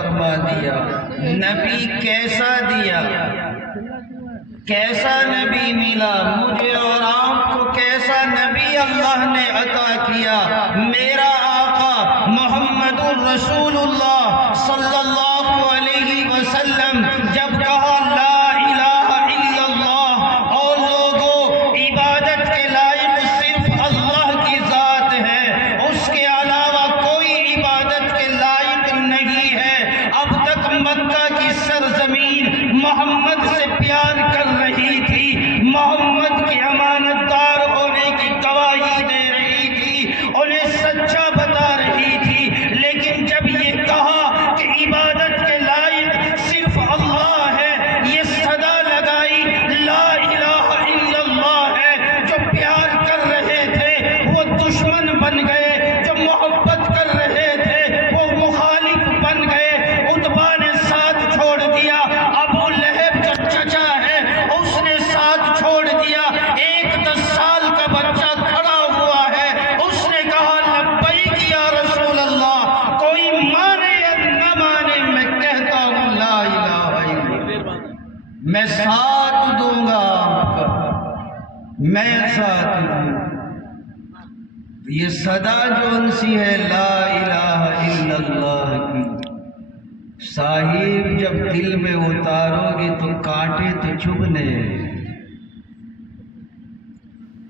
فرما دیا۔ نبی کیسا دیا، کیسا نبی ملا مجھے اور آپ کو، کیسا نبی اللہ نے عطا کیا۔ میرا آقا محمد الرسول اللہ صلی اللہ علیہ وسلم جب کہا لا الہ الا اللہ، اور لوگوں عبادت کے لائق صرف اللہ کی ذات ہے، اس کے علاوہ کوئی عبادت کے لائق نہیں ہے۔ اب تک مکہ کی سرزمین محمد سے پیار کر رہی تھی، محمد کی امانت دار ہونے کی گواہی دے رہی تھی، انہیں سچا بتا رہی تھی، لیکن جب یہ کہا کہ عبادت کے لائق صرف اللہ ہے، یہ صدا لگائی لا الہ الا اللہ ہے، جو پیار کر رہے تھے وہ دشمن بن گئے، جو محبت کر رہے تھے وہ مخالف بن گئے۔ عتبہ نے ساتھ چھوڑ دیا، ابو لہب کا چچا ہے اس نے ساتھ چھوڑ دیا، ایک 10 سال کا بچہ کھڑا ہوا ہے، اس نے کہا لبیک یا رسول اللہ، کوئی مانے یا نہ مانے میں کہتا ہوں لا الہ الا اللہ، میں ساتھ دوں گا آپ کا، میں ساتھ دوں گا۔ یہ صدا جو انسی ہے لا الہ الا اللہ کی، صاحب جب دل میں اتارو گے تو کانٹے تو چبھنے،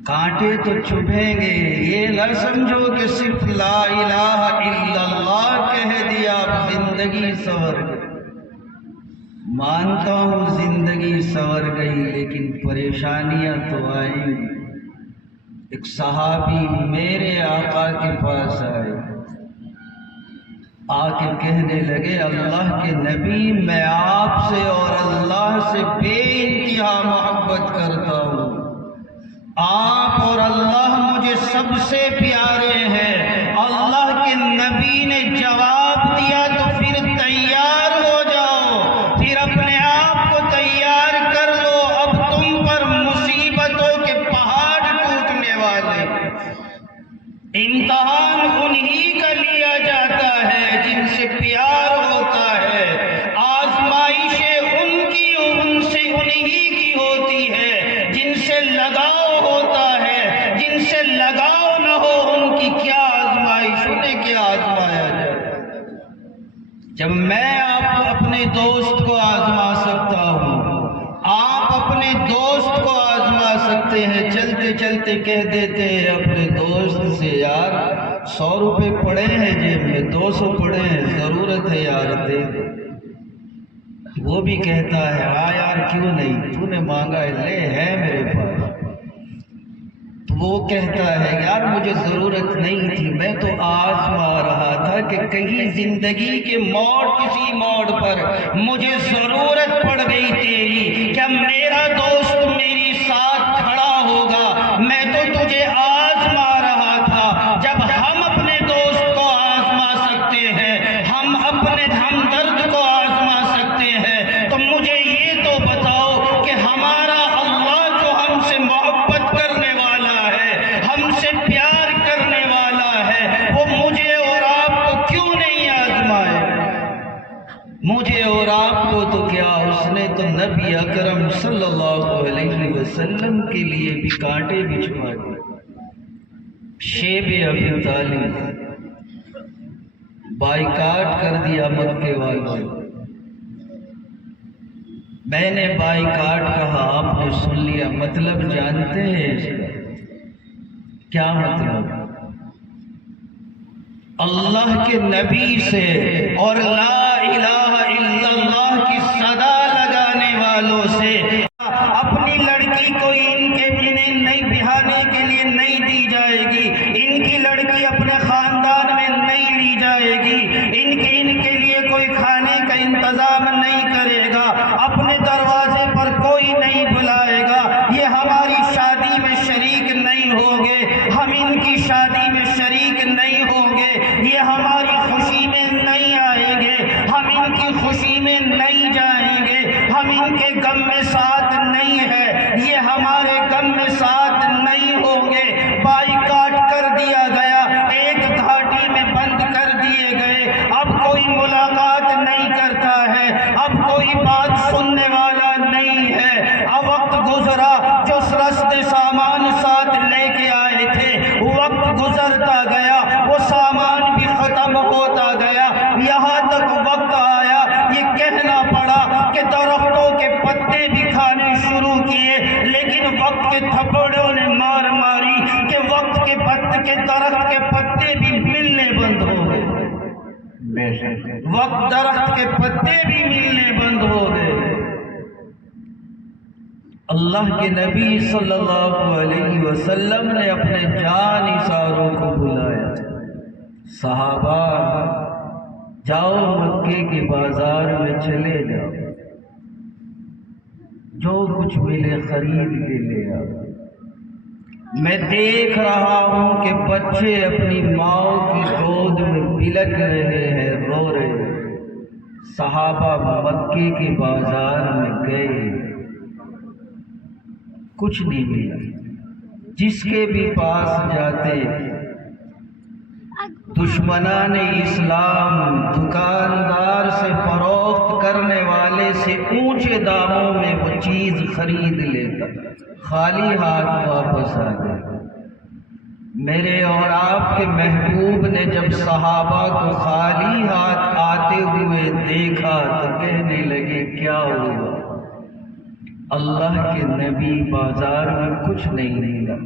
کانٹے تو چبھیں گے۔ یہ نہ سمجھو کہ صرف لا الہ الا اللہ کہہ دیا اب زندگی سنور گئی۔ مانتا ہوں زندگی سنور گئی، لیکن پریشانیاں تو آئیں گی۔ ایک صحابی میرے آقا کے پاس آئے، آ کے کہنے لگے اللہ کے نبی، میں آپ سے اور اللہ سے بے انتہا محبت کرتا ہوں، آپ اور اللہ مجھے سب سے پیارے ہیں۔ اللہ کے نبی نے جواب دیا تو پھر تیار ہو جاؤ، پھر اپنے آپ کو تیار کر لو، اب تم پر مصیبتوں کے پہاڑ ٹوٹنے والے۔ امتحان انہی کا لیا جاتا ہے جن سے پیار ہوتا ہے، آزمائشیں انہی کی ہوتی ہے جن سے لگاؤ ہوتا ہے، جن سے لگاؤ نہ ہو ان کی کیا آزمائش، انہیں کیا آزمایا جائے۔ جب میں آپ اپنے دوست کو آزما سکتا ہوں، آپ اپنے دوست کو آزما سکتے ہیں، چلتے چلتے کہہ دیتے ہیں اپنے دوست سے یار 100 روپے پڑے ہیں جیب میں، 200 پڑے ہیں، ضرورت ہے یار دے دے۔ وہ بھی کہتا ہے ہاں یار کیوں نہیں، تو نے مانگا ہے، لے ہے میرے پاس۔ تو وہ کہتا ہے یار مجھے ضرورت نہیں تھی، میں تو آزما رہا تھا کہ کہیں زندگی کے کسی موڑ پر مجھے ضرورت پڑ گئی تیری، کیا میرا دوست میری ساتھ کھڑا ہوگا؟ میں تو تجھے آزما رہا تھا۔ جب ہم اپنے دوست کو آزما سکتے ہیں، ہم اپنے ہمدرد کو آزما سکتے ہیں، تو مجھے یہ تو بتاؤ کہ ہمارا اللہ جو ہم سے محبت کرنے والا ہے، ہم سے پیار کرنے والا ہے، وہ مجھے اور آپ کو کیوں نہیں آزمائے؟ مجھے اور آپ کو تو کیا، اس نے تو نبی اکرم صلی اللہ علیہ وسلم کے لیے بھی کانٹے بچھوا دیے۔ شیب ابی طالب بائیکاٹ کر دیا مکے والوں نے۔ میں نے بائیکاٹ کہا، آپ نے سن لیا، مطلب جانتے ہیں اس کا کیا مطلب؟ اللہ کے نبی سے اور لا الہ الا اللہ کی صدا لگانے والوں سے اپنی لڑکی کو انہیں نہیں بہانے کے لیے نہیں دی جائے گی، ان کی لڑکی اپنے خاندان میں نہیں لی جائے گی، ان کے لیے کوئی کھانے کا انتظام نہیں کرے گا، اپنے دروازے پر کوئی نہیں بلائے گا، یہ ہماری شادی میں شریک نہیں ہوں گے، ہم ان کی شادی میں شریک نہیں ہوں گے، یہ ہماری خوشی میں نہیں آئیں گے، ہم ان کی خوشی میں نہیں جائیں گے، ہم ان کے غم میں ساتھ نہیں ہے، یہ ہمارے غم میں ساتھ نہیں ہوں گے۔ بائیکاٹ کر دیا گیا، ایک گھاٹی میں بند کر دیے گئے، اب کوئی ملاقات نہیں تک وقت آیا یہ کہنا پڑا کہ درختوں کے پتے بھی کھانے شروع کیے، لیکن وقت کے تھپڑوں نے مار ماری کہ وقت کے پتے کے درخت کے پتے بھی ملنے بند ہو گئے، وقت درخت کے پتے بھی ملنے بند ہو گئے۔ اللہ کے نبی صلی اللہ علیہ وسلم نے اپنے جان نثاروں کو بلایا، صحابہ جاؤ مکے کے بازار میں چلے جاؤ، جو کچھ ملے خرید کے لے آؤ۔ میں دیکھ رہا ہوں کہ بچے اپنی ماں کی گود میں بلک رہے ہیں، رو رہے ہیں۔ صحابہ مکے کے بازار میں گئے، کچھ نہیں ملا، جس کے بھی پاس جاتے دشمنان اسلام دکاندار سے فروخت کرنے والے سے اونچے داموں میں وہ چیز خرید لیتا، خالی ہاتھ واپس آ گیا۔ میرے اور آپ کے محبوب نے جب صحابہ کو خالی ہاتھ آتے ہوئے دیکھا تو کہنے لگے کیا ہوا؟ اللہ کے نبی بازار میں کچھ نہیں ملا۔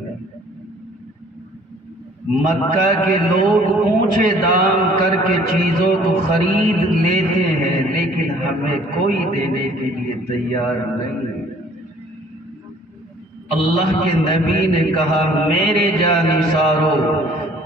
مکہ کے لوگ اونچے دام کر کے چیزوں کو خرید لیتے ہیں، لیکن ہمیں کوئی دینے کے لیے تیار نہیں۔ اللہ کے نبی نے کہا میرے جانثارو،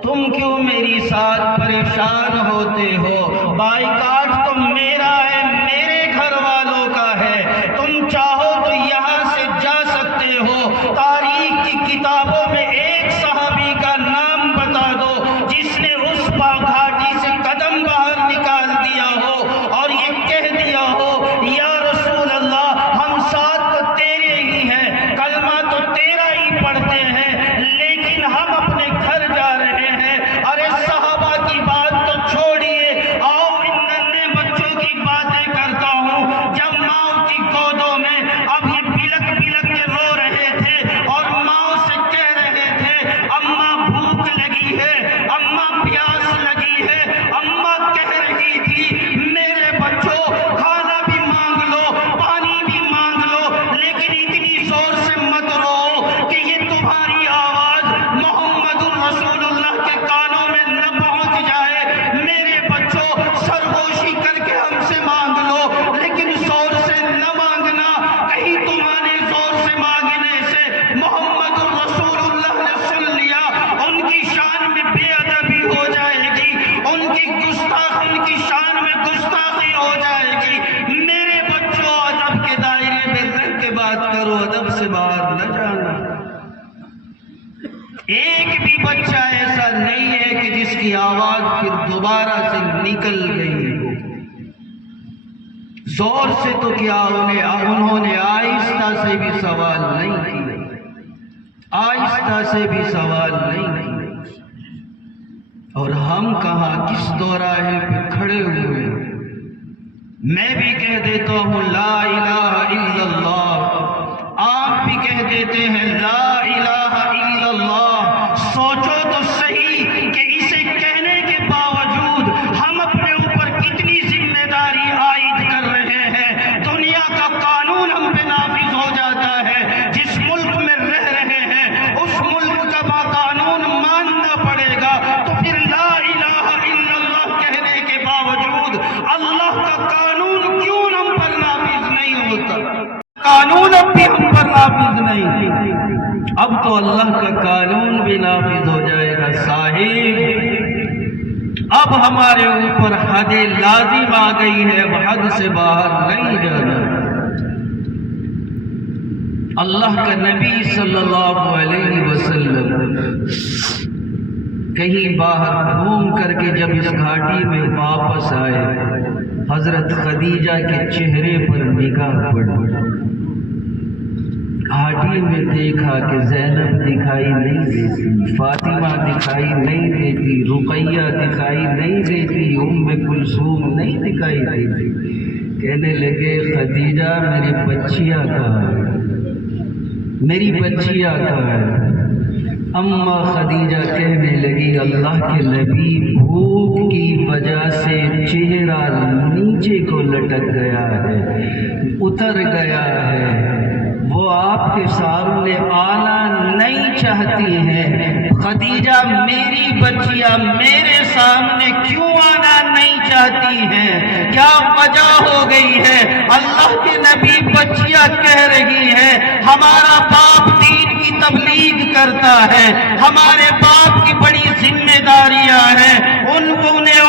تم کیوں میری ساتھ پریشان ہوتے ہو؟ بائیکاٹ تو میرا ہے، میرے گھر والوں کا ہے، تم چاہو تو یہاں سے جا سکتے ہو۔ تاریخ کی کتابوں میں ایک صحابی کا نام بتا دو جس نے اس گھاٹی سے قدم باہر نکال دیا ہو اور یہ کہہ دیا ہو یا رسول اللہ ہم ساتھ تو تیرے ہی ہیں، کلمہ تو تیرا ہی پڑھتے ہیں، لیکن ہم اپنے گھر جا رہے ہیں۔ ارے صحابہ کی بات تو چھوڑیے، آؤ ان ننھے بچوں کی باتیں کرتا ہوں۔ جب ماں کی گودوں میں اب یہ بلک بلک کے رو رہے تھے اور ماں سے کہہ رہے تھے اماں بھوک لگی ہے، اماں پیاس لگی ہے، اماں کہہ رہی تھی میرے بچوں کھانا بھی مانگ لو، پانی بھی مانگ لو، لیکن اتنی زور سے مت رو کہ یہ تمہاری آواز محمد رسول اللہ کے کانوں میں نہ پہنچ جائے۔ میرے بچوں سرگوشی کر کے ہم سے مانگ لو، لیکن زور سے نہ مانگنا، کہیں تمہارے زور سے مانگنے سے محمد رسول اللہ نے سن لیا، ان کی شان میں بے ادبی ہو جائے گی، ان کی شان میں گستاخی ہو جائے گی۔ میرے بچوں ادب کے دائرے میں رہ کے بات کرو، ادب سے باہر نہ جانا۔ ایک بھی بچہ ایسا نہیں ہے کہ جس کی آواز پھر دوبارہ سے نکل گئی ہو۔ زور سے تو کیا انہوں نے آہستہ سے بھی سوال نہیں کیا، آہستہ سے بھی سوال نہیں کیا۔ اور ہم کہاں کس دوراہے پہ کھڑے ہوئے؟ میں بھی کہہ دیتا ہوں لا الہ الا اللہ، آپ بھی کہہ دیتے ہیں لا الہ الا اللہ۔ سوچو تو صحیح کہ اسے کہنے کے باوجود ہم اپنے اوپر کتنی ذمہ داری عائد کر رہے ہیں۔ دنیا کا قانون ہم پہ نافذ ہو جاتا ہے، جس ملک میں رہ رہے ہیں اس ملک کا قانون ماننا پڑے گا، تو پھر لا الہ الا اللہ کہنے کے باوجود اللہ کا قانون کیوں ہم پر نافذ نہیں ہوتا؟ قانون اب بھی ہم پر نافذ نہیں، اب تو اللہ کا قانون بھی نافذ ہو جائے گا۔ صاحب اب ہمارے اوپر حد لازم آ گئی ہے، اب حد سے باہر نہیں جانا۔ اللہ کا نبی صلی اللہ علیہ وسلم کہیں باہر گھوم کر کے جب اس گھاٹی میں واپس آئے، حضرت خدیجہ کے چہرے پر نگاہ پڑی، گھاٹی میں دیکھا کہ زینب دکھائی نہیں دیتی، فاطمہ دکھائی نہیں دیتی، رقیہ دکھائی نہیں دیتی، ام کلثوم نہیں دکھائی دیتی۔ کہنے لگے خدیجہ میری بچیاں کہاں ہے، میری بچیاں کہاں ہے؟ اماں خدیجہ کہنے لگی اللہ کے نبی بھوک کی وجہ سے چہرہ نیچے کو لٹک گیا ہے، اتر گیا ہے، وہ آپ کے سامنے آنا نہیں چاہتی ہیں۔ خدیجہ میری بچیاں میرے سامنے کیوں آنا نہیں چاہتی ہیں؟ کیا وجہ ہو گئی ہے؟ اللہ کے نبی بچیاں کہہ رہی ہیں ہمارا باپ دین کی تبلیغ کرتا ہے، ہمارے باپ کی بڑی ذمہ داریاں ہیں، انہیں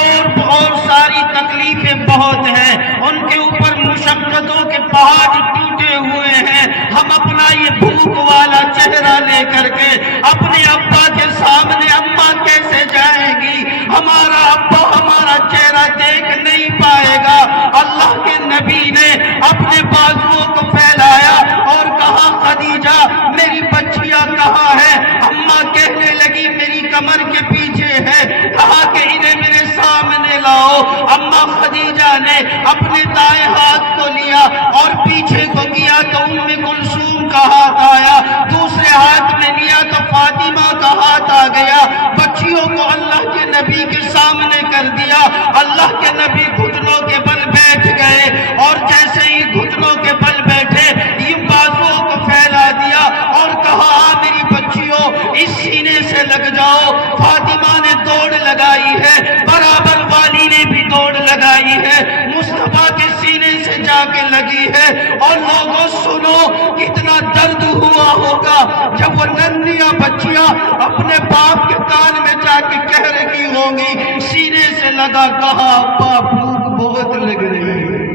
اور ساری تکلیفیں بہت ہیں، ان کے اوپر مشقتوں کے پہاڑ ٹوٹے ہوئے ہیں، ہم اپنا یہ بھوک والا چہرہ لے کر کے اپنے ابا کے سامنے اماں کیسے جائیں گی؟ ہمارا ابا ہمارا چہرہ دیکھ نہیں پائے گا۔ اللہ کے نبی نے اپنے بازوؤں کو پھیلایا اور کہا خدیجہ میری بچیاں کہاں ہے؟ اماں کہنے لگی میری کمر کے پیچھے ہے، کہا کہ انہیں میرے سامنے لاؤ۔ اماں خدیجہ نے اپنے دائیں ہاتھ کو لیا اور پیچھے کو کیا تو ام کلثوم کا ہاتھ آیا، دوسرے ہاتھ میں لیا تو فاطمہ کا ہاتھ آ گیا، بچیوں کو اللہ کے نبی کے سامنے کر دیا۔ اللہ کے نبی گھٹنوں کے بل بیٹھ گئے اور جیسے ہی گھٹنوں کے بل بیٹھے یہ بازوؤں کو پھیلا دیا اور کہا میری بچیوں اس سینے سے لگ جاؤ۔ فاطمہ نے دوڑ لگائی ہے، برابر والی نے بھی دوڑ لگائی ہے، مصطفیٰ کے سینے سے جا کے لگی ہے۔ اور لوگوں سنو کتنا درد ہوا ہوگا جب وہ ننھیاں بچیاں اپنے باپ کے کان میں جا کے کہہ رہی ہوں گی سینے سے لگا، کہا ابا بھوک بہت لگ رہی ہے،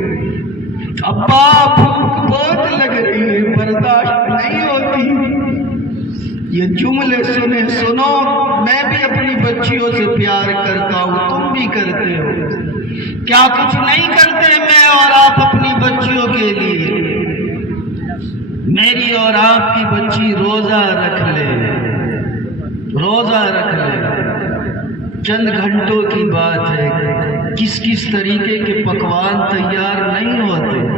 ابا بھوک بہت لگ رہی ہے، برداشت نہیں ہوتی۔ یہ جملے سنو میں بھی اپنی بچیوں سے پیار کرتا ہوں، تم بھی کرتے ہو، کیا کچھ نہیں کرتے میں اور آپ اپنی بچیوں کے لیے؟ میری اور آپ کی بچی روزہ رکھ لے، روزہ رکھ لے، چند گھنٹوں کی بات ہے، کس طریقے کے پکوان تیار نہیں ہوتے،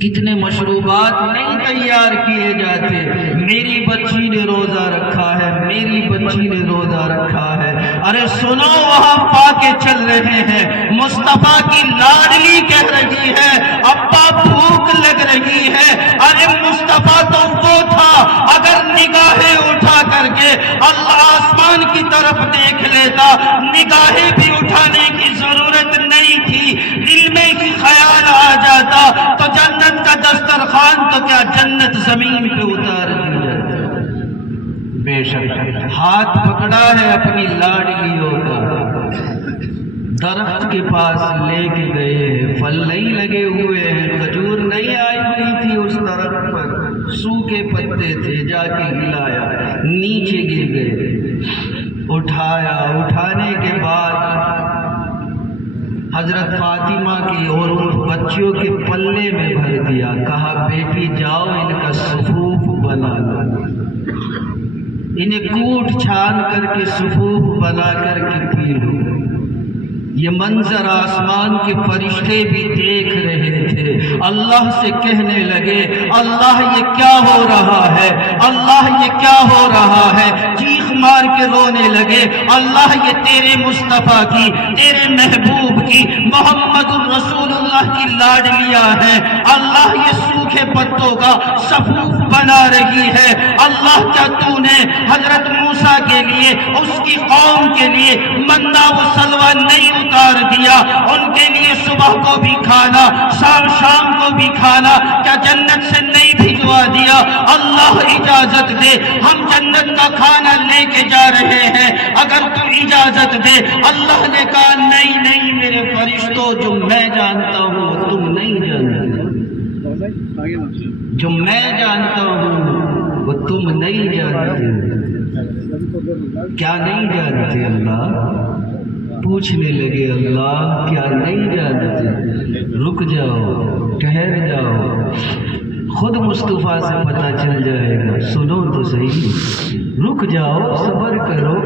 کتنے مشروبات نہیں تیار کیے جاتے۔ میری بچی نے روزہ رکھا ہے، میری بچی نے روزہ رکھا ہے۔ ارے سنو وہاں پا کے چل رہے ہیں، مصطفیٰ کی لاڈلی کہہ رہی ہے ابا بھوک لگ رہی ہے۔ ارے مصطفیٰ تو وہ تھا اگر نگاہیں اٹھا کر کے اللہ آسمان کی طرف دیکھ لیتا، نگاہیں بھی اٹھانے کی ضرورت نہیں تھی، دل میں ہی خیال آ جاتا تو جنت کا دسترخوان تو کیا جنت زمین پہ اتار دی جاتی۔ بے شک ہاتھ پکڑا ہے اپنی لاڈلیوں کا، درخت کے پاس لے کے گئے ہیں، پھل نہیں لگے ہوئے ہیں، کھجور نہیں آئی ہوئی تھی اس درخت پر، سوکھے پتے تھے، جا کے ہلایا، نیچے گر گئے، اٹھایا، اٹھانے کے بعد حضرت فاطمہ کی اور ان بچیوں کے پلے میں بھر دیا، کہا بیٹی جاؤ ان کا صفوف بنا لو، انہیں کوٹ چھان کر کے صفوف بنا کر کے پی لو۔ یہ منظر آسمان کے فرشتے بھی دیکھ رہے تھے، اللہ سے کہنے لگے اللہ یہ کیا ہو رہا ہے، اللہ یہ کیا ہو رہا ہے، چیخ مار کے رونے لگے اللہ یہ تیرے مصطفیٰ کی، تیرے محبوب کی، محمد الرسول اللہ کی لاڈلیاں ہیں، اللہ یہ سوکھے پتوں کا صفوف بنا رہی ہے۔ اللہ کیا تو نے حضرت موسیٰ کے لیے اس کی قوم کے لیے منا و سلوہ نہیں اتار دیا، ان کے لیے صبح کو بھی کھانا شام کو بھی کھانا کیا جنت سے نہیں بھجوا دیا؟ اللہ اجازت دے ہم جنت کا کھانا لے کے جا رہے ہیں، اگر تو اجازت دے۔ اللہ نے کہا نہیں نہیں میرے فرشتوں، جو میں جانتا ہوں وہ تم نہیں جانتے، جو میں جانتا ہوں وہ تم نہیں جانتے۔ کیا نہیں جانتے؟ اللہ پوچھنے لگے اللہ کیا نہیں جانتے؟ رک جاؤ، ٹھہر جاؤ، خود مصطفیٰ سے پتہ چل جائے گا، سنو تو صحیح، رک جاؤ، صبر کرو۔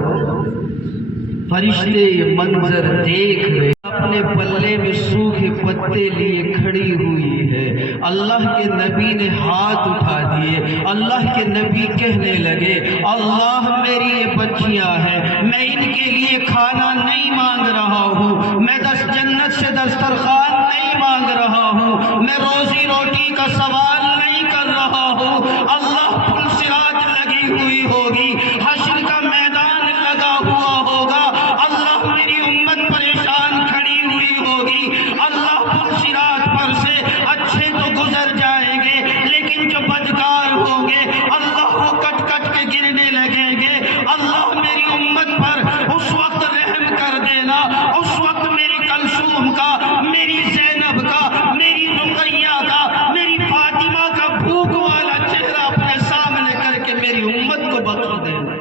فرشتے یہ منظر دیکھ رہے، اپنے پلے میں سوکھے پتے لیے کھڑی ہوئی ہے اللہ کے نبی نے ہاتھ اٹھا دیے، اللہ کے نبی کہنے لگے اللہ میری یہ بچیاں ہیں، میں ان کے لیے کھانا نہیں مانگ رہا ہوں، میں جنت سے دسترخوان نہیں مانگ رہا ہوں، میں روزی روٹی کا سوال نہیں کر رہا ہوں، اللہ پل صراط لگی ہوئی ہوگی، حشر کا میدان لگا ہوا ہوگا، اللہ میری امت پریشان کھڑی ہوئی ہوگی، اللہ پل صراط پر سے اچھے تو گزر جائیں گے لیکن جو بدکار ہوں گے اللہ وہ کٹ کٹ کے گرنے لگیں گے، اللہ میری امت پر اس وقت رحم کر دینا، اس وقت میری کلثوم کا، میری زینب کا، میری رقیہ کا، میری فاطمہ کا بھوک والا چہرہ اپنے سامنے کر کے میری امت کو بخش دینا،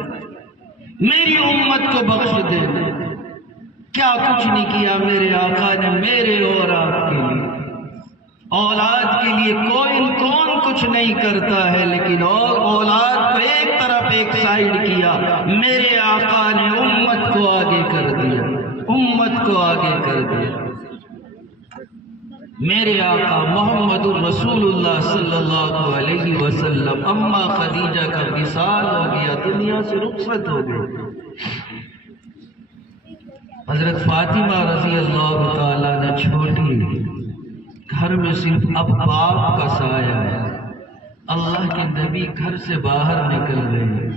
میری امت کو بخش دینا۔ کیا کچھ نہیں کیا میرے آقا نے میرے اور آپ کے لیے، اولاد کے لیے کون کچھ نہیں کرتا ہے، لیکن اور اولاد کو ایک طرف ایک سائیڈ کیا، میرے آقا نے امت کو آگے کر دیا، امت کو آگے کر دیا۔ میرے آقا محمد رسول اللہ صلی اللہ علیہ وسلم، اماں خدیجہ کا وصال ہو گیا، دنیا سے رخصت ہو گئی، حضرت فاطمہ رضی اللہ تعالیٰ نے چھوٹی، گھر میں صرف اب باپ کا سایہ ہے، اللہ کے نبی گھر سے باہر نکل گئے،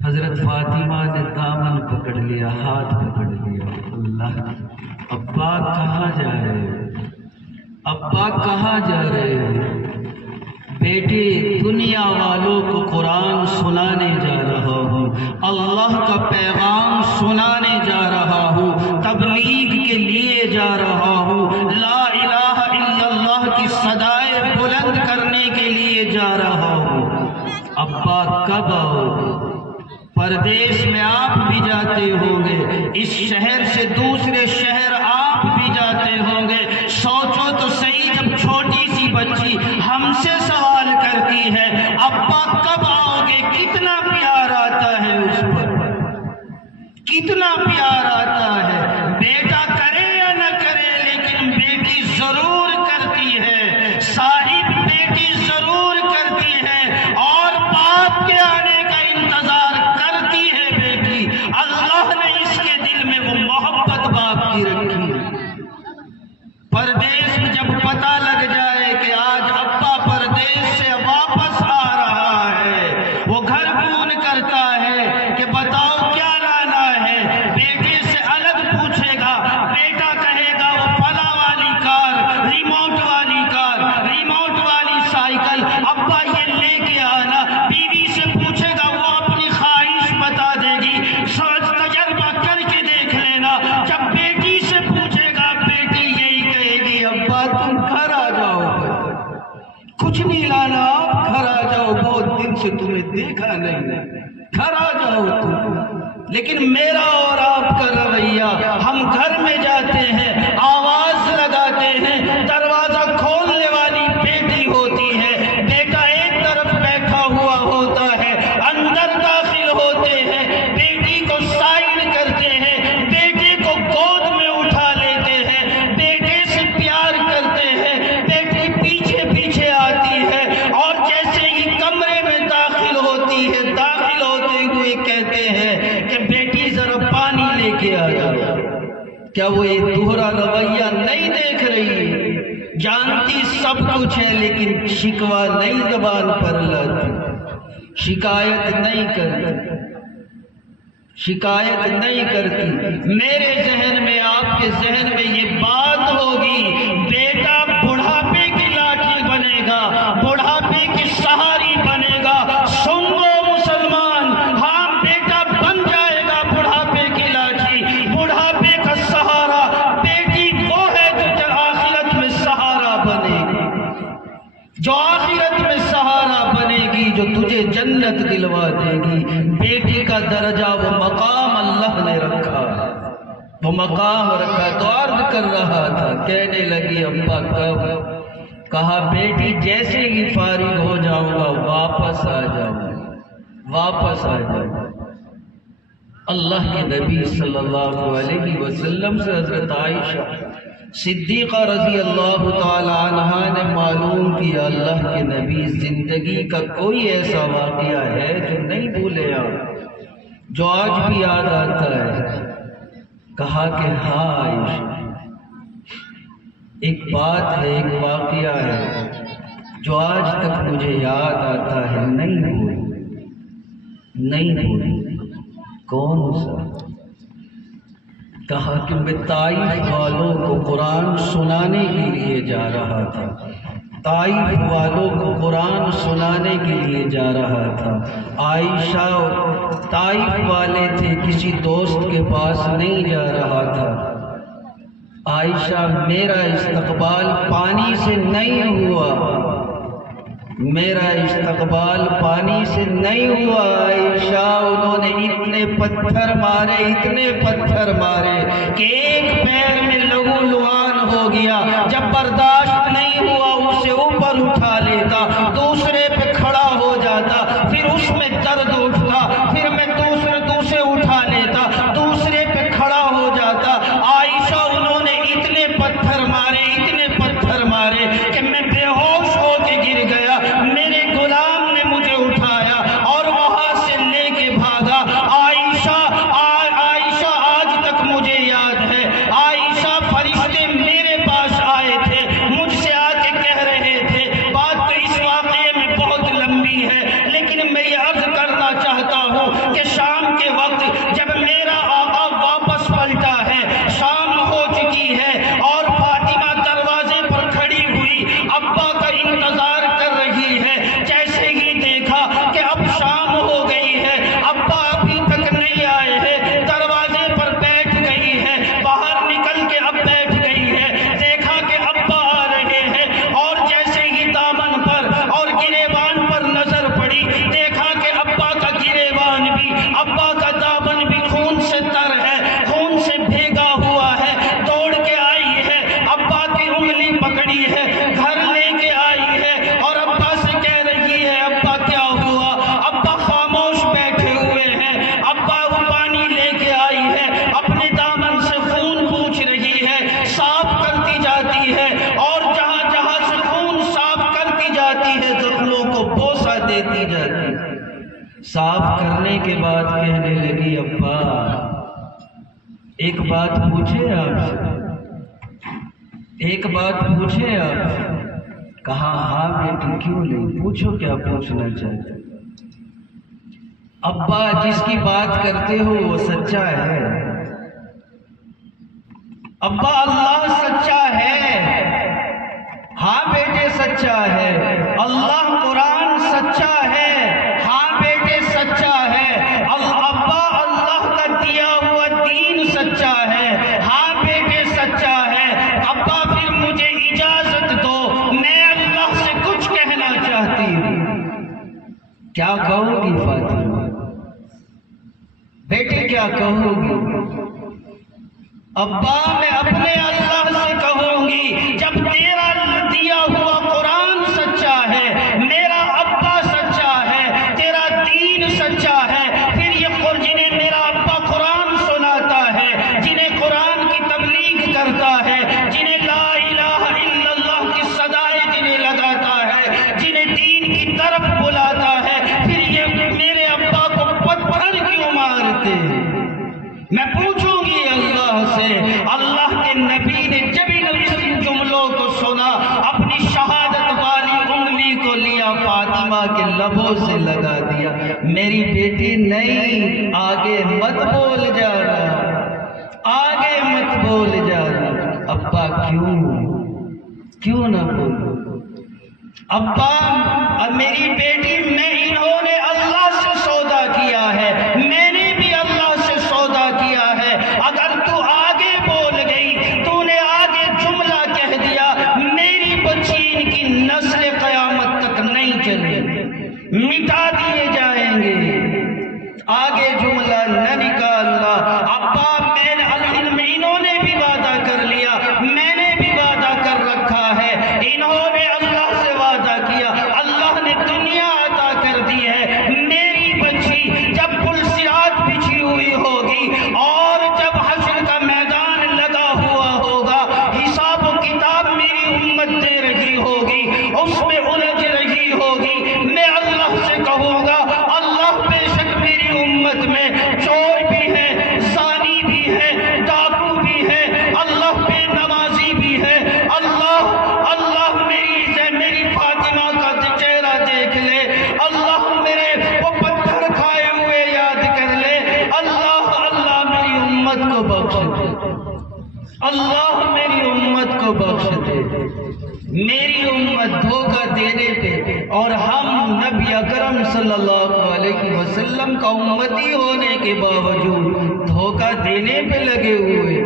حضرت فاطمہ نے دامن پکڑ لیا، ہاتھ پکڑ لیا، اللہ ابا کہاں جا رہے ہیں، ابا کہاں جا رہے ہیں؟ بیٹے دنیا والوں کو قرآن سنانے جا رہا ہوں، اللہ کا پیغام سنانے جا رہا ہوں، تبلیغ کے لیے جا رہا ہوں، لا الہ الا اللہ کی صدائیں بلند کرنے کے لیے جا رہا ہوں۔ ابا کب آؤ گے؟ پردیس میں آپ بھی جاتے ہوں گے، اس شہر سے دوسرے شہر آپ بھی جاتے ہوں گے، سوچو تو صحیح، جب چھوٹی سی بچی ہم سے سوال کرتی ہے ابا کب آؤ گے، کتنا پیار آتا ہے اس پر، کتنا پیار آتا ہے، بیٹا کرے یا نہ کرے لیکن بیٹی ضرور کرتی ہے، صاحب بیٹی ضرور کرتی ہے، اور باپ کے آنے کا انتظار کرتی ہے بیٹی، اللہ نے اس کے دل میں وہ محبت باپ کی رکھی ہے۔ پردیس میں جب پتہ لگ جائے کہ آج ابا پردیس سے واپس آ رہا ہے، وہ گھر فون کرتا ہے کہ بتاؤ کیا لانا ہے، بیٹے سے الگ پوچھے گا، بیٹا کہے گا وہ فلاں والی کار، ریموٹ والی کار، ریموٹ والی سائیکل، ابا یہ لے کے آنا، بیوی سے پوچھے گا وہ اپنی خواہش بتا دے گی، سوچ تجربہ کر کے دیکھ لینا، جب بیٹی سے پوچھے گا بیٹی یہی کہے گی ابا تم گھر آ جاؤ، کچھ نہیں لانا، آپ گھر آ جاؤ، بہت دن سے تمہیں دیکھا نہیں، گھر آ جاؤ تم۔ لیکن میرا اور آپ کا رویہ، ہم گھر میں جاتے ہیں، آواز لگاتے ہیں، دروازہ کھولنے والی بیٹی ہوتی ہے، بیٹا ایک طرف بیٹھا ہوا ہوتا ہے، اندر داخل ہوتے ہیں، بیٹی کو سائن کرتے ہیں، بیٹے کو گود میں اٹھا لیتے ہیں، بیٹے سے پیار کرتے ہیں، بیٹی پیچھے پیچھے آتی ہے، اور جیسے ہی کمرے میں داخل ہوتی ہے، داخل ہوتے ہوئے کہتے ہیں کہ بیٹی ذرا پانی لے کے آ جاؤ۔ کیا وہ ایک دوہرا رویہ نہیں دیکھ رہی؟ جانتی سب کچھ ہے لیکن شکوہ نہیں زبان پر لاتی، شکایت نہیں کرتی، شکایت نہیں کرتی۔ میرے ذہن میں، آپ کے ذہن میں یہ بات ہوگی، بیٹا بڑھاپے کی لاٹھی بنے گا، بڑھاپے کی سہاری بنے گا، سن لو مسلمان، ہاں بیٹا بن جائے گا بڑھاپے کی لاٹھی، بڑھاپے کا سہارا، بیٹی وہ ہے جو آخرت میں سہارا بنے گی، جو آخرت میں سہارا بنے گی، جو تجھے جنت دلوا دے گی۔ بیٹی کا درجہ، وہ مقام اللہ نے رکھا، وہ مقام رکھا۔ تو عرض کر رہا تھا، کہنے لگی ابا کب؟ کہا بیٹی جیسے ہی فارغ ہو جاؤں گا واپس آ جاؤں گا، واپس آ جاؤں گا۔ اللہ کے نبی صلی اللہ علیہ وسلم سے حضرت عائشہ صدیقہ رضی اللہ تعالی عنہا نے معلوم کیا اللہ کے نبی زندگی کا کوئی ایسا واقعہ ہے جو نہیں بھولے آپ، جو آج بھی یاد آتا ہے؟ کہا کہ ہاں عائشہ، ایک بات ہے، ایک واقعہ ہے جو آج تک مجھے یاد آتا ہے، نہیں بھولی۔ کون سا؟ کہا کہ میں طائف والوں کو قرآن سنانے کے لیے جا رہا تھا، طائف والوں کو قرآن سنانے کے لیے جا رہا تھا۔ عائشہ طائف والے تھے، کسی دوست کے پاس نہیں جا رہا تھا۔ عائشہ میرا استقبال پانی سے نہیں ہوا، میرا استقبال پانی سے نہیں ہوا عائشہ، انہوں نے اتنے پتھر مارے، اتنے پتھر مارے کہ ایک پیر میں لہو لعان ہو گیا۔ جب برداشت نہیں ہوا اسے اوپر اٹھا لیتا، دوسرے پہ کھڑا ہو جاتا، پھر اس میں درد اٹھتا، پھر میں دوسرے اٹھا لیتا، دوسرے پہ کھڑا ہو جاتا۔ عائشہ انہوں نے اتنے پتھر مارے، اتنے پتھر مارے کہ میں بے ہوش ہو کے گر گیا۔ میرے غلام نے مجھے اٹھایا اور وہاں سے لے کے بھاگا۔ عائشہ آج تک مجھے یاد ہے، عائشہ فرشتے میرے پاس آئے تھے، مجھ سے آ کے کہہ رہے تھے، بات تو اس واقعے میں بہت لمبی ہے لیکن میں یہ عرض کرنا چاہتا ہوں کہ شام کے وقت جب میرا آقا واپس پلٹا ہے، شام ہو چکی ہے اور فاطمہ دروازے پر کھڑی ہوئی ابا کا انتظار کر رہی ہے۔ جیسے ہی دیکھا کہ اب شام ہو گئی ہے، ابا ابھی تک نہیں آئے ہیں، دروازے پر بیٹھ گئی ہے، باہر نکل کے اب بیٹھ گئی ہے۔ دیکھا کہ ابا آ رہے ہیں اور جیسے ہی دامن پر اور گریبان پر نظر پڑی، دیکھا کہ ابا کا گریبان بھی، ابا کا دامن بھی خون سے تر ہے، خون سے بھیگا ہوا ہے۔ دوڑ کے آئی ہے، ابا کی انگلی پکڑی ہے، گھر لے کے آئی ہے اور ابا سے کہہ رہی ہے ابا کیا ہوا؟ ابا خاموش بیٹھے ہوئے ہیں۔ ابا وہ پانی لے کے آئی ہے، اپنے دامن سے خون پوچھ رہی ہے، صاف کرتی جاتی ہے اور جہاں جہاں سے خون صاف کرتی جاتی ہے زخموں کو بوسہ دیتی جاتی ہے۔ صاف کرنے کے بعد کہنے لگی ابا ایک بات پوچھے آپ سے، ایک بات پوچھے آپ سے؟ کہا ہاں بیٹی کیوں نہیں، پوچھو کیا پوچھنا چاہتے۔ ابا جس کی بات کرتے ہو وہ سچا ہے؟ ابا اللہ سچا ہے۔ ہاں بیٹے سچا ہے۔ اللہ قرآن سچا ہے۔ ہاں بیٹے سچا ہے۔ ابا اللہ کا دیا ہوا دین سچا ہے۔ ہاں بیٹے سچا ہے۔ ابا پھر مجھے اجازت دو، میں اللہ سے کچھ کہنا چاہتی ہوں۔ کیا کہو گی فاطمہ؟ بیٹے کیا کہو گی؟ ابا میں اپنے اللہ سے کہوں گی جب تیرا دیا ہوا قرآن سچا ہے، میرا ابا سچا ہے، تیرا دین سچا ہے، پھر جنہیں میرا ابا قرآن سناتا ہے، جنہیں قرآن کی تبلیغ کرتا ہے، جنہیں لا الہ الا اللہ کی صدائیں جنہیں لگاتا ہے، جنہیں دین کی طرف بلاتا ہے، پھر یہ میرے ابا کو پتھر کیوں مارتے؟ میں پوچھوں گی اللہ سے۔ اللہ کے نبی نے جب ان جملوں کو سنا، اپنی شہادت والی انگلی کو لیا، فاطمہ کے لبوں سے لگا دیا۔ میری بیٹی نہیں، آگے مت بول جانا، آگے مت بول جانا۔ ابا کیوں نہ بولو؟ ابا میری بیٹی میں انہوں نے اللہ سے سودا کیا ہے، میں نے بھی اللہ سے سودا کیا ہے۔ اگر تو آگے بول گئی، تو نے آگے جملہ کہہ دیا، میری بچی ان کی نسل قیامت تک نہیں چلے، مٹا دیے جائیں گے۔ آگے جملہ نہ نکالنا۔ ابا انہوں نے بھی وعدہ کر لیا، میں نے بھی وعدہ کر رکھا ہے، انہوں نے اللہ سے وعدہ کیا، اللہ نے دنیا عطا کر دی ہے، کو بخش دے، میری امت دھوکہ دینے پہ اور ہم نبی اکرم صلی اللہ علیہ وسلم کا امتی ہونے کے باوجود دھوکہ دینے پہ لگے ہوئے،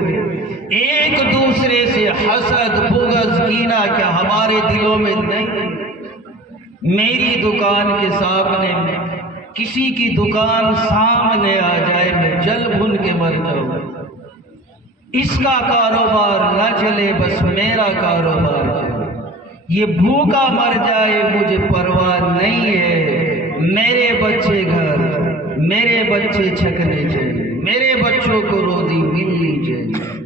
ایک دوسرے سے حسد بغض کینہ کیا ہمارے دلوں میں نہیں؟ میری دکان کے سامنے کسی کی دکان سامنے آ جائے میں جل بھن کے مر جاؤں، اس کا کاروبار نہ چلے بس میرا کاروبار چلے، یہ بھوکا مر جائے مجھے پرواہ نہیں ہے، میرے بچے گھر، میرے بچے چھکنے چاہیے، میرے بچوں کو روزی ملنی چاہیے۔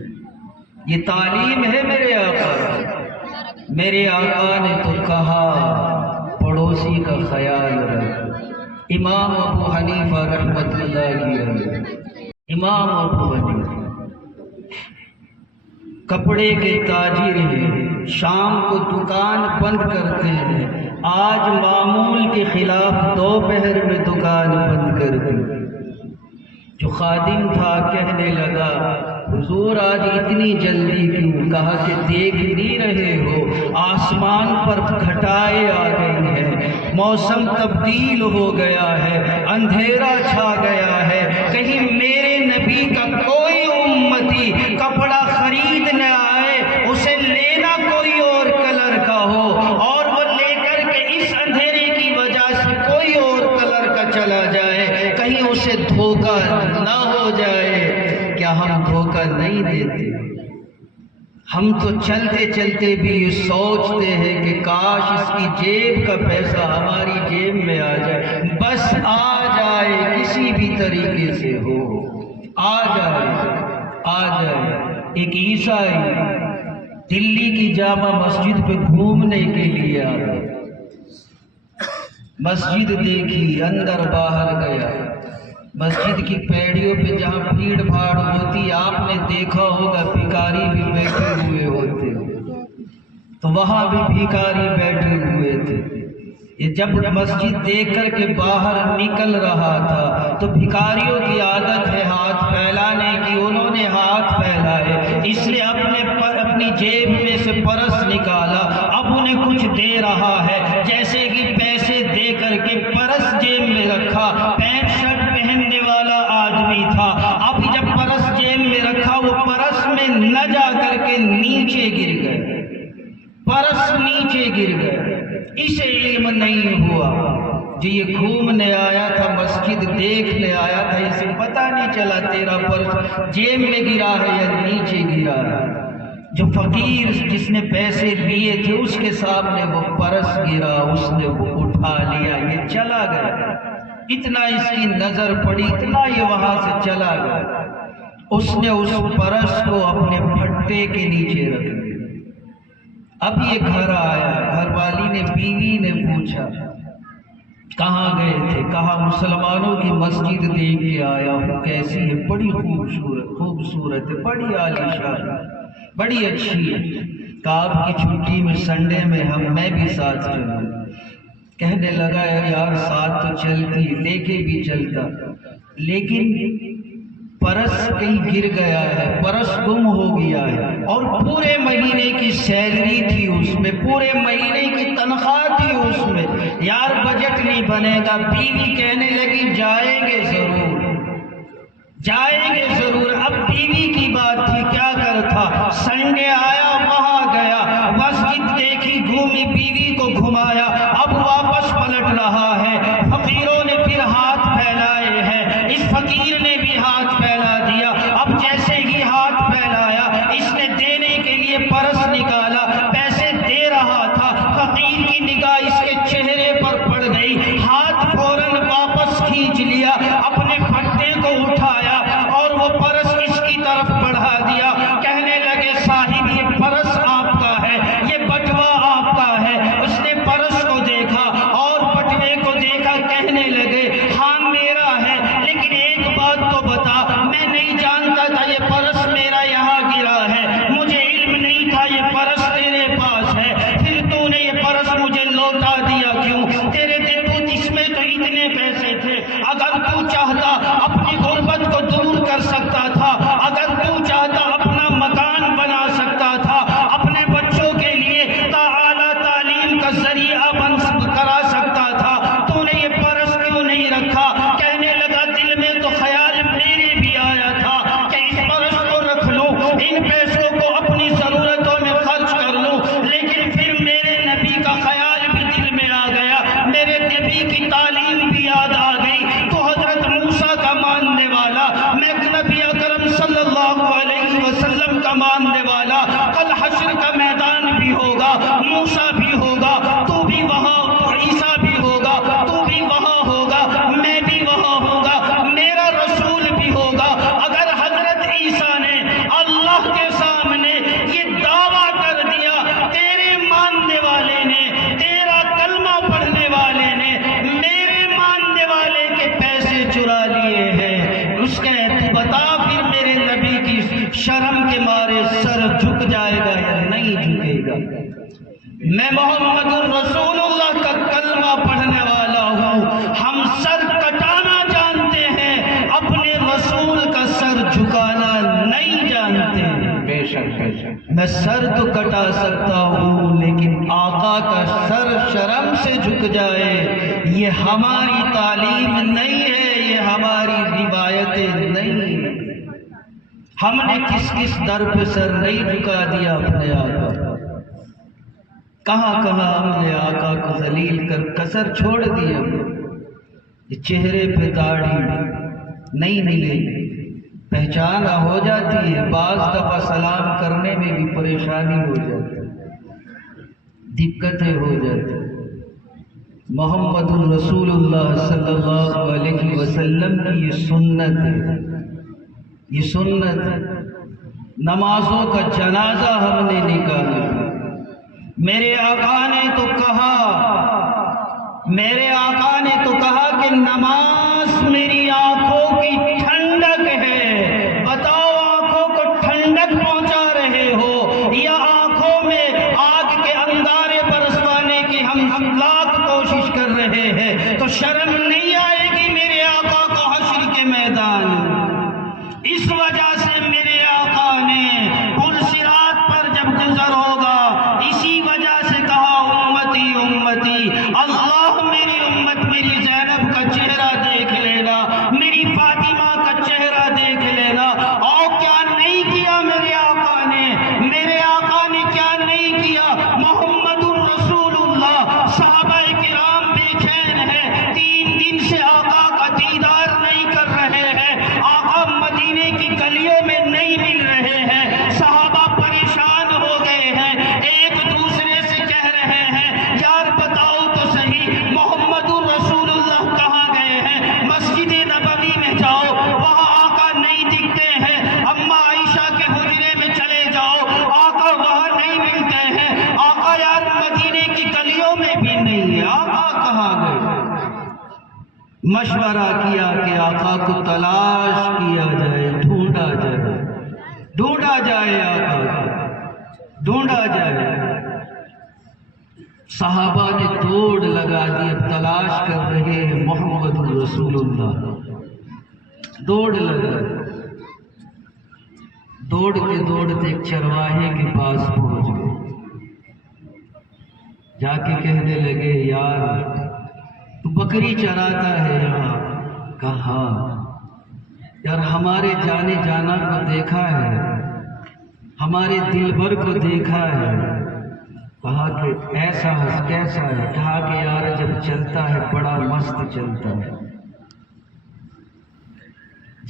یہ تعلیم ہے میرے آقا، میرے آقا نے تو کہا پڑوسی کا خیال رکھ۔ امام ابو حنیفہ رحمۃ اللہ علیہ، امام ابو حنیفہ کپڑے کے تاجر ہیں، شام کو دکان بند کرتے ہیں، آج معمول کے خلاف دوپہر میں دکان بند کر دی۔ جو خادم تھا کہنے لگا حضور آج اتنی جلدی کیوں؟ کہا کہ دیکھ نہیں رہے ہو آسمان پر گھٹائیں آ گئی ہیں، موسم تبدیل ہو گیا ہے، اندھیرا چھا گیا ہے، کہیں میرے نبی کا کوئی امتی کپڑا خریدنے آئے، اسے لینا کوئی اور کلر کا ہو اور وہ لے کر کے اس اندھیرے کی وجہ سے کوئی اور کلر کا چلا جائے، کہیں اسے دھوکہ نہ ہو جائے۔ کیا ہم دھوکہ نہیں دیتے؟ ہم تو چلتے چلتے بھی یہ سوچتے ہیں کہ کاش اس کی جیب کا پیسہ ہماری جیب میں آ جائے، بس آ جائے، کسی بھی طریقے سے ہو، آ جائے آ جائے۔ ایک عیسائی دلی کی جامع مسجد پہ گھومنے کے لیے آیا، مسجد دیکھی، اندر باہر گیا، مسجد کی پیڑیوں پہ جہاں بھیڑ بھاڑ ہوتی آپ نے دیکھا ہوگا بھکاری بھی بیٹھے ہوئے ہوتے، تو وہاں بھی بھکاری بیٹھے ہوئے تھے۔ یہ جب مسجد دیکھ کر کے باہر نکل رہا تھا تو بھکاریوں کی عادت ہے ہاتھ پھیلانے کی، انہوں نے ہاتھ پھیلائے، اس لیے اپنی جیب میں سے پرس نکالا، اب انہیں کچھ دے رہا ہے، جیسے کہ پیسے دے کر کے پرس جیب میں رکھا، پینٹ شرٹ پہننے والا آدمی تھا، اب جب پرس جیب میں رکھا وہ پرس میں نہ جا کر کے نیچے گر گئے، پرس نیچے گر گئے، اسے علم نہیں ہوا، جو یہ گھومنے آیا تھا مسجد دیکھنے آیا تھا، اسے پتہ نہیں چلا تیرا پرس جیب میں گرا ہے یا نیچے گرا ہے۔ جو فقیر جس نے پیسے لیے تھے اس کے سامنے وہ پرس گرا، اس نے وہ اٹھا لیا، یہ چلا گیا، اتنا اس کی نظر پڑی، اتنا یہ وہاں سے چلا گیا، اس نے اس پرس کو اپنے پھٹے کے نیچے رکھ دیا۔ اب یہ گھر آیا، گھر والی نے بیوی نے پوچھا کہاں گئے تھے؟ کہا مسلمانوں کی مسجد دیکھ کے آیا ہوں، کیسی ہے؟ بڑی خوبصورت ہے، بڑی عالیشان، بڑی اچھی ہے۔ کہا آپ کی چھٹی میں سنڈے میں میں بھی ساتھ چلوں۔ کہنے لگا یار ساتھ تو چلتی، لے کے بھی چلتا، لیکن پرس کہیں گر گیا ہے، پرس گم ہو گیا ہے، اور پورے مہینے کی سیلری تھی اس میں، پورے مہینے کی تنخواہ تھی اس میں، یار بجٹ نہیں بنے گا۔ بیوی کہنے لگی جائیں گے ضرور، جائیں گے ضرور۔ اب بیوی کی بات تھی، کیا کر تھا، سنڈے آیا وہاں گیا، مسجد دیکھی، گھومی، بیوی کو گھمایا، اب واپس پلٹ رہا ہے، فقیروں نے پھر ہاتھ پھیلائے ہیں، اس فقیر نے بھی ہاتھ پھیلا دیا، اب جیسے ہی ہاتھ پھیلایا اس نے دینے کے لیے پرس نکالا، پیسے دے رہا تھا، فقیر کی نگاہ اس کے چہرے پر پڑ گئی، ہاتھ فوراً واپس کھینچ لیا، اپنے پھٹے کو اٹھایا اور وہ پرس اس کی طرف بڑھا دیا، کہنے لگے صاحب یہ پرس آپ کا ہے، یہ بٹوا آپ کا ہے، میں محمد الرسول اللہ کا کلمہ پڑھنے والا ہوں. ہم سر کٹانا جانتے ہیں، اپنے رسول کا سر جھکانا نہیں جانتے. بے شک بے شک. میں سر تو کٹا سکتا ہوں لیکن آقا کا سر شرم سے جھک جائے یہ ہماری تعلیم نہیں ہے، یہ ہماری روایتیں نہیں ہیں. ہم نے کس کس در پہ سر نہیں جھکا دیا اپنے آقا. کہاں کہاں ہم نے آقا کو ذلیل کر کسر چھوڑ دیا. یہ چہرے پہ داڑھی نہیں ملے، پہچان ہو جاتی ہے، بعض دفعہ سلام کرنے میں بھی پریشانی ہو جاتی ہے، دقتیں ہو جاتی. محمد الرسول اللہ صلی اللہ علیہ وسلم کی یہ سنت ہے، یہ سنت ہے. نمازوں کا جنازہ ہم نے نکالا. میرے آقا نے تو کہا، میرے آقا نے تو کہا کہ نماز میری آنکھوں کی ٹھنڈک ہے. بتاؤ آنکھوں کو ٹھنڈک پہنچا رہے ہو یا آنکھوں میں آگ کے انگارے برسوانے کی ہم لاکھ کوشش کر رہے ہیں؟ تو شرم نہیں آئے گی میرے آقا کو حشر کے میدان؟ اس وجہ سے میرے آقا نے پل صراط پر جب گزر ہوگا اسی وجہ سے کہا امتی امتی. اللہ میری امت، میری زینب کا چہرہ دیکھ لینا، میری فاطمہ کا چہرہ دیکھ لینا. اور کیا نہیں کیا میرے آقا نے؟ میرے آقا نے کیا نہیں کیا؟ محمد الرسول اللہ، صحابہ کرام بے چین ہیں، 3 دن سے آقا کا دیدار نہیں کر رہے ہیں، آقا مدینے کی گلیوں میں نہیں مل رہے ہیں. صحابہ پریشان ہو گئے ہیں، ایک دوسرے سے کہہ رہے ہیں یار بتاؤ تو صحیح محمد الرسول اللہ کہاں گئے ہیں؟ مسجد نبوی میں جاؤ، وہاں آقا نہیں دکھتے ہیں. اما عائشہ کے حجرے میں چلے جاؤ، آقا وہاں نہیں ملتے ہیں. آقا یار مدینے کی گلیوں میں بھی نہیں ہے، آقا کہاں گئے؟ مشورہ کیا کہ آقا کو تلاش کیا جائے، ڈھونڈا جائے، ڈھونڈا جائے، آقا کو ڈھونڈا جائے. صحابہ نے دوڑ لگا دی، اب تلاش کر رہے ہیں محمد الرسول اللہ. دوڑ لگا، دوڑتے ایک چرواہے کے پاس پہنچ گئے. جا کے کہنے لگے یار تو بکری چراتا ہے یہاں؟ کہاں؟ یار ہمارے جانے جانا کو دیکھا ہے، ہمارے دل بھر کو دیکھا ہے. کہا کہ ایسا کیسا ہے؟ کہا کہ یار جب چلتا ہے بڑا مست چلتا ہے،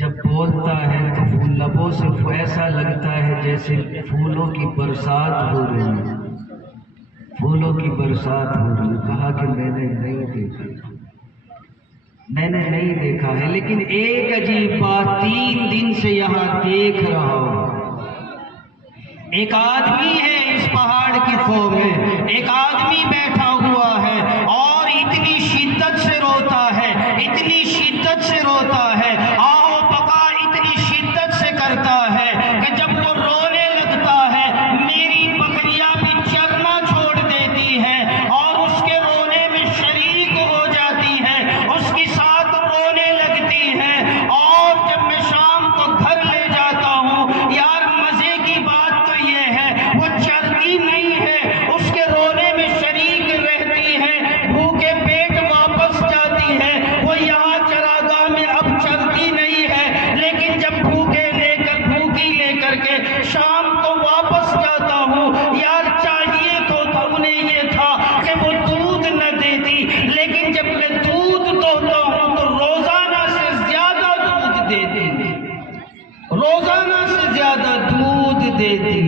جب بولتا ہے تو لبوں سے ایسا لگتا ہے جیسے پھولوں کی برسات ہو رہی ہے، پھولوں کی برسات ہو رہی ہے. کہا کہ میں نے نہیں دیکھا، میں نے نہیں دیکھا ہے، لیکن ایک عجیب بات 3 دن سے یہاں دیکھ رہا ہوں. ایک آدمی ہے اس پہاڑ کی خو میں، ایک آدمی بیٹھا ہوا ہے اور اتنی شدت سے روتا ہے، اتنی شدت سے روتا ہے، آہو بقا اتنی شدت سے کرتا ہے کہ جب وہ رونے لگتا ہے میری بکریاں بھی چرنا چھوڑ دیتی ہیں اور اس کے رونے میں شریک ہو جاتی ہیں، اس کے ساتھ رونے لگتی ہیں. اور جب میں شام کو گھر لے جاتا ہوں، یار مزے کی بات تو یہ ہے وہ چرتی نہیں ہے، اس کے رونے میں شریک رہتی ہے، بھوکے پیٹ واپس جاتی ہے. وہ یہاں چراگاہ میں اب چلتی نہیں ہے، لیکن جب بھوکی لے کر کے شام کو واپس جاتا ہوں، یار چاہیے تو انہیں یہ تھا کہ وہ دودھ نہ دیتی، لیکن جب میں دودھ دوہتا ہوں تو روزانہ سے زیادہ دودھ دیتی، روزانہ سے زیادہ دودھ دیتی.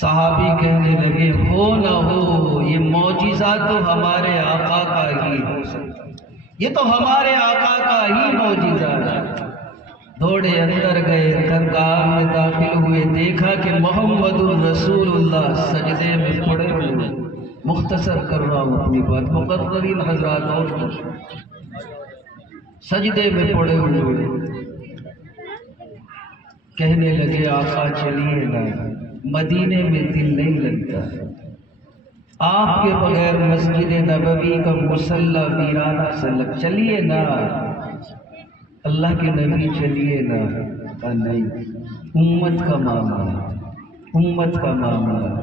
صحابی کہنے لگے ہو نہ ہو یہ معجزہ تو ہمارے آقا کا ہی ہو سکتا، یہ تو ہمارے آقا کا ہی معجزہ ہے. دوڑے اندر گئے، درگاہ میں داخل ہوئے، دیکھا کہ محمد الرسول اللہ سجدے میں پڑے ہوئے. مختصر کر رہا ہوں اپنی بات، مقررین حضرات اور سجدے میں پڑے ہوئے. کہنے لگے آقا چلیے نا. مدینے میں دل نہیں لگتا، آپ کے بغیر مسجد نبوی کا مصلی ویرانہ سلگ، چلیے نا اللہ کے نبی چلیے نا، کہا نہیں، امت کا معاملہ، امت کا معاملہ۔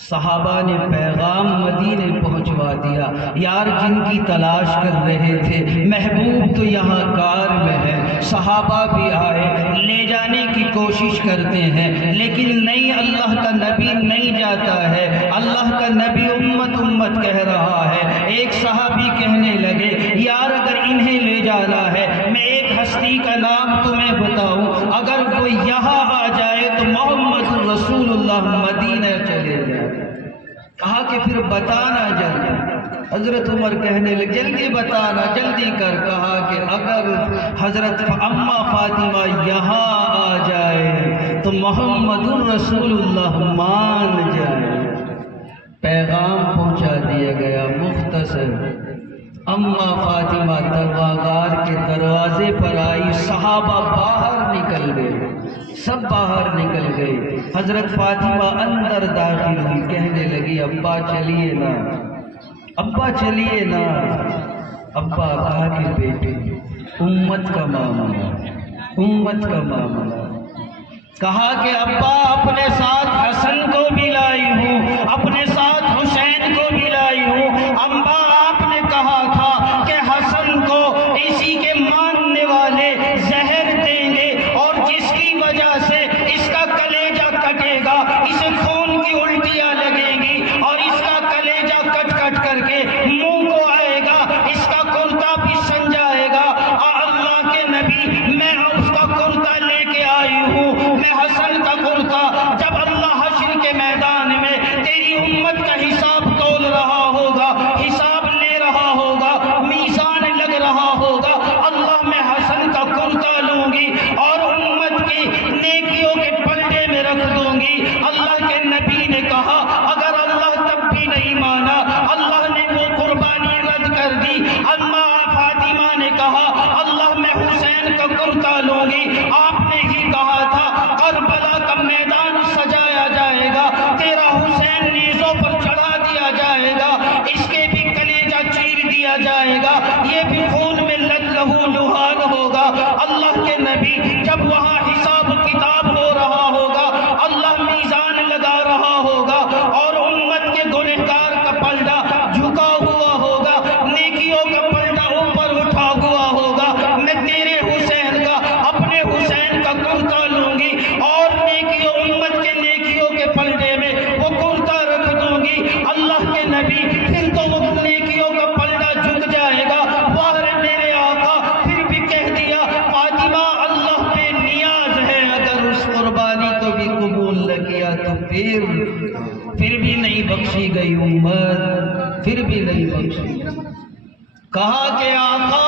صحابہ نے پیغام مدینے پہنچوا دیا، یار جن کی تلاش کر رہے تھے محبوب تو یہاں کار میں ہے، صحابہ بھی آئے، لے جانے کی کوشش کرتے ہیں لیکن نہیں، اللہ کا نبی نہیں جاتا ہے، اللہ کا نبی امت امت کہہ رہا ہے۔ ایک صحابی کہنے لگے یار اگر انہیں لے جانا ہے، میں ایک ہستی کا نام تمہیں بتاؤں، اگر کوئی یہاں آ جائے تو محمد رسول اللہ مدینہ چلے جائے۔ کہا کہ پھر بتانا جلدی۔ حضرت عمر کہنے لگے جلدی بتانا، جلدی کر۔ کہا کہ اگر حضرت اماں فاطمہ یہاں آ جائے تو محمد رسول اللہ مان جائے۔ پیغام پہنچا دیا گیا مختصر۔ اماں فاطمہ دربار کے دروازے پر آئی، صحابہ باہر نکل گئے، سب باہر نکل گئے۔ حضرت فاطمہ اندر داخل ہوئی، کہنے لگی ابا چلیے نا، ابا چلیے نا۔ ابا کہا کہ بیٹے امت کا معاملہ، امت کا معاملہ۔ کہا کہ ابا اپنے ساتھ حسن کو بھی لائی ہوں، اپنے ساتھ حسین کو بھی لائی ہوں۔ اماں آپ نے کہا تھا کہ حسن کو اسی کے ماننے والے زہر دیں گے اور جس کی وجہ سے اس کا کلیجہ کٹے گا، اسے خون کی الٹیاں لگیں گی اور اس کا کلیجہ کٹ کٹ کر کے منہ کو آئے گا، اس کا کرتا بھی سن جائے گا۔ اللہ کے نبی میں اس کا کرتا لے کے آئی ہوں، میں حسن کا کرتا۔ جب اللہ حشر کے میدان میں تیری امت کا حساب تول رہا ہوگا، حساب لے رہا ہوگا، میزان لگ رہا ہوگا، اللہ میں حسن کا کرتا لوں گی اور امت کی نیکیوں کے پلڑے میں رکھ دوں گی۔ اللہ کے نبی نے کہا اگر اللہ تب بھی نہیں مانا، اللہ نے وہ قربانی رد کر دی۔ اماں فاطمہ نے کہا اللہ میں حسین کا کرتا لوں گی، آپ نے ہی کہا تھا کربلا کا میدان سجایا جائے گا، تیرا حسین نیزوں پر چڑھا دیا جائے گا، اس کے بھی کلیجہ چیر دیا جائے گا، یہ بھی خون میں لہو لہان ہوگا۔ اللہ کے نبی جب وہاں حساب کتاب ہو رہا ہوگا، اللہ میزان لگا رہا ہوگا اور امت کے گنہگار کا پلڑا جھکا ہوا ہوگا، نیکیوں کا پلڑا اوپر اٹھا ہوا ہوگا، میں تیرے حسین کا، اپنے حسین کا کرتا لوں گی اور نیکیوں، امت کے نیکیوں کے پلڑے میں وہ کرتا رکھ دوں گی۔ اللہ کے نبی پھر تو وہ نیکیوں کا پلڑا جھک جائے گا، واہ میرے آقا، پھر بھی کہہ دیا فاطمہ اللہ پہ نیاز ہے، اگر اس قربانی کو بھی قبول نہ کیا تو پھر بھی نہیں بخشی گئی امت، پھر بھی نہیں بخشی۔ کہا کہ آقا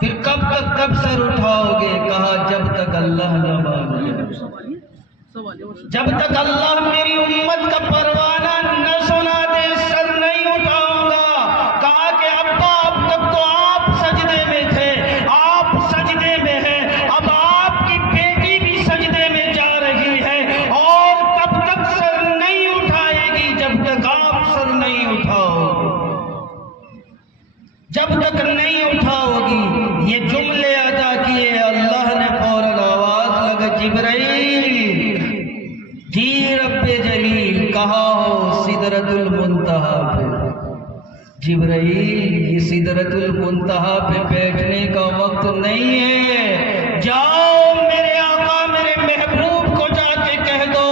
پھر کب تک کب سر اٹھاؤ گے؟ کہا جب تک اللہ نہ مانے، جب تک اللہ میری امت کا پروانہ نہ سنا دے سر نہیں اٹھاؤں گا۔ کہا کہ ابا اب تک تو آپ سجدے میں تھے، آپ سجدے میں ہیں، اب آپ کی بیٹی بھی سجدے میں جا رہی ہے اور تب تک سر نہیں اٹھائے گی جب تک آپ سر نہیں اٹھاؤ گے، جب تک نہیں اٹھاؤ گی۔ یہ جملے ادا کیے، اللہ نے فوراً آواز لگا جبرائیل جی رب جلیل کہا ہو سدرۃ المنتہا پہ۔ جبرائیل یہ سدرۃ المنتہا پہ بیٹھنے کا وقت نہیں ہے، جاؤ میرے آقا میرے محبوب کو جا کے کہہ دو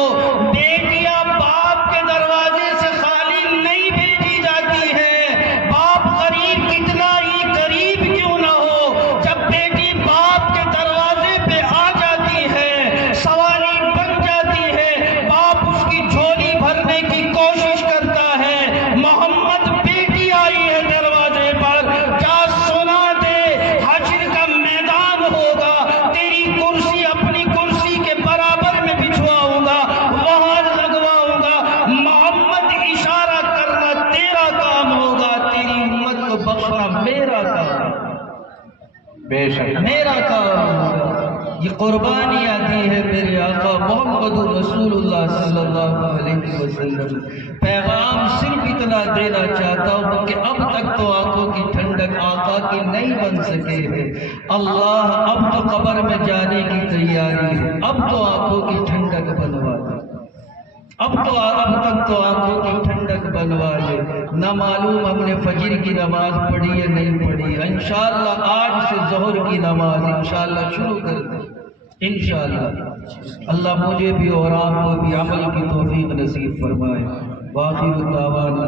بیٹیاں باپ کے دروازے سے خالی نہیں بھیجی جاتی ہے، باپ قریب کتنا ہی قریب کیوں نہ ہو، جب بیٹی باپ کے دروازے پہ آ جاتی ہے، سواری بن جاتی ہے، باپ اس کی جھولی بھرنے کی کوشش کرتا ہے، محمد بیٹی آئی ہے دروازے پر، جا سنا دے حشر کا میدان ہوگا، تیری کرسی اپنی کرسی کے برابر میں بچھواؤں گا، وہاں لگواؤں گا، محمد اشارہ کرنا تیرا کام ہوگا، تیری امت کو بخشنا میرا کام، بے شک میرا کام ہوگا۔ یہ قربانیاں دی ہے میرے آقا محمد رسول اللہ صلی اللہ علیہ وسلم۔ پیغام صرف اتنا دینا چاہتا ہوں کہ اب تک تو آنکھوں کی ٹھنڈک آقا کی نہیں بن سکے ہے، اللہ اب تو قبر میں جانے کی تیاری ہے، اب تو آنکھوں کی ٹھنڈک بنوا دے، اب تک تو آنکھوں کی ٹھنڈک بنوا لے۔ نہ معلوم ہم نے فجر کی نماز پڑھی یا نہیں پڑھی، انشاءاللہ آج سے ظہر کی نماز انشاءاللہ شروع کر دیں انشاءاللہ۔ اللہ مجھے بھی اور آپ کو بھی عمل کی توفیق نصیب فرمائے۔ وآخر دعوانا